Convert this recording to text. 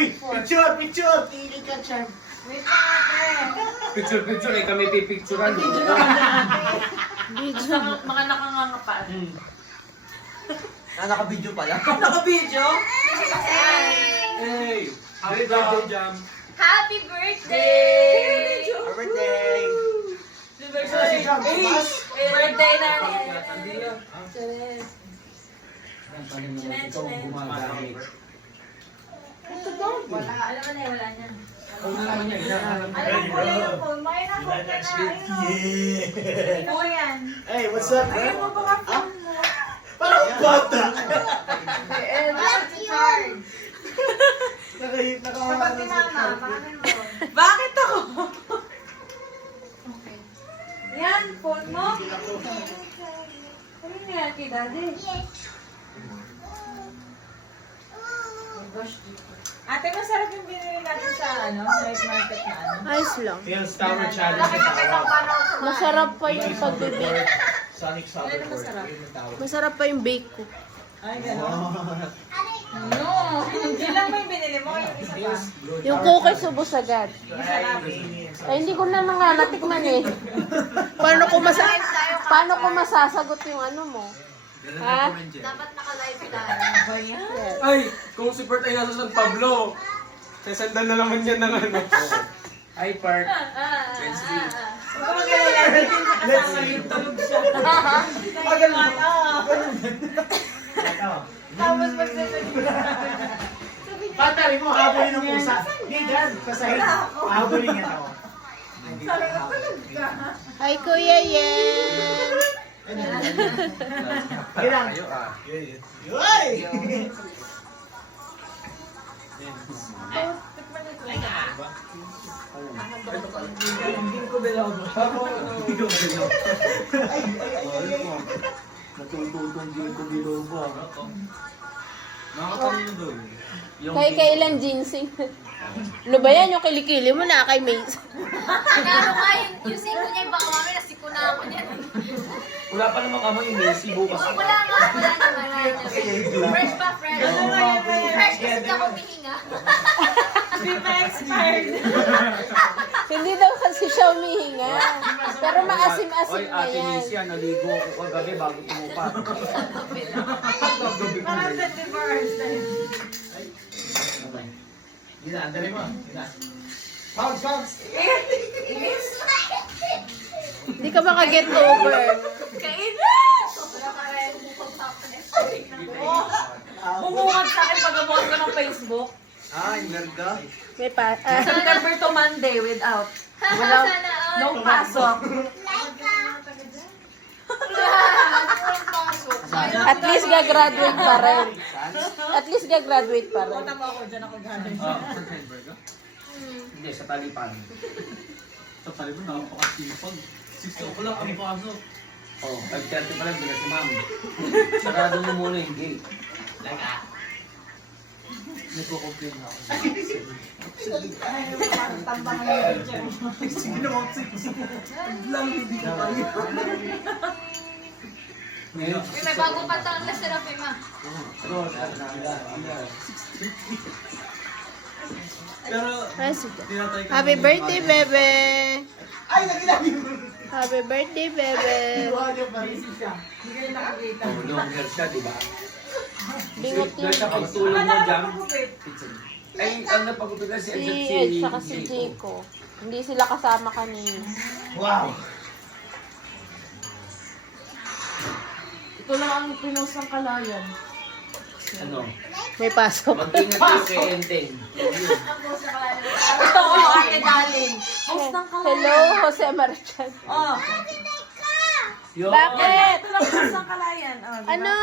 Uy, picture, picture. Tingin ka, Charm. Wait lang ate. Picture, eh kami pipicturean. Video. Mga nakangangapaan. Naka-video pala. Naka-video? Hey! Happy birthday, Jam! Happy birthday! Happy birthday. Birthday namin. Ikaw gumagamit. Wala. Alam mo na wala niya. Kung na naman yan, hinahanap Alam mo pala yung phone. May na-phone ka na. Yeah. Ito yan. Hey, what's up, Ayaw bro? mo baka phone mo. Parang bata. Bakit si Charles? Kapag si Mama, pakanin mo. Bakit ako? Okay. Yan, phone mo. Ano yan kay Daddy? Oh gosh, ate, masarap yung binili natin sa night market na Ayos lang. Phil's Tower Challenge. Laki pa kitang paano ako kumain. Masarap pa yung pagbibig. Sonic Ano Summer na masarap? Masarap pa yung bake ko. Ay, gano'n. No, hindi lang mo yung binili mo, yung isa pa. Yung cookies ubos agad. Masarap. Ay, hindi ko na nga natikman eh. Paano ko masasagot yung ano mo? Ha? Dapat naka-live tayo. Ba yan? Yes. Ay! Kung si Bert ay nasa San Pablo, sasandan na naman yan ng ano. Hi, Park. Wednesday. Huwag ka mag-alala, hindi din sa kasama yung tulog siya. Magalang. Tapos magsasagot. Patari mo, habulin ng pusa. Hindi, dyan. Pasahin. Habulin yan ako. Sabi ko, tulog ka. Hi, Kuya Yen! Girang. Kayo ah. Yoy! Hindi ko bilaw ba? Hindi ko bilaw. Natututong din ko bilaw ba? Nakakatamin doon. Kay kailan ginseng? Ano ba yan? Yung kilikili mo na kay Mace. Ano nga yung siko niya, baka mamaya nasiko na ako niyan. Wala pa naman kamo yung Messi bukas. Wala naman. Fresh pa, fresh. Fresh kasi di ako humihinga. Hindi pa expired. Hindi daw kasi siya humihinga. Pero maasim-asim Oy, na Ate yan. Messi, naligo ako kagabi bago tumupat. Parang 24 hours time. Gina, andali mo. Gina. Pounds, pounds. Hindi ka makaget over. Kainan! Wala pa rin. Bumungad sa akin pag-abot ko ng Facebook. Ah, yung merda. May pa... September to Monday without no pasok. At least gagraduate pa rin. At least gagraduate pa rin. Punta mo ako, dyan ako galing. Hindi, sa talipan. Sa talibon, napakasipag. 6 ako lang ang pasok. Oh, 5:30 pa lang, bila si ma'am. Sarado mo muna yung gate. Nagko-complain ako. Ay, parang tambang na yung teacher. Sige naman, sige. Lang, hindi ka tayo. Ngayon, May bagong kanta ang Lester of Emma. Pero, Ay, sige. tinatay ka Happy naman birthday, yung bebe! Ay, nagilagay mo. Happy birthday, bebe! Iwan niya pa rin. Hindi kayo nakakita. long hair siya, di ba? Bingot Doon sa yun. pagtulog mo Akala dyan, ko magupit. ay, ang napagupitan si Si Edget Ed, saka si Jayco. Hindi sila kasama kanina. Wow. Ito lang ang pinost ng kalayan. Ano? May pasok. Mag-ingat kayo kay Enteng. Ito, ate darling. Post ng kalayan. Hello, Jose Marchan. Oh, Yo! Bakit? ito lang post ng kalayan. Oh, diba? Ano?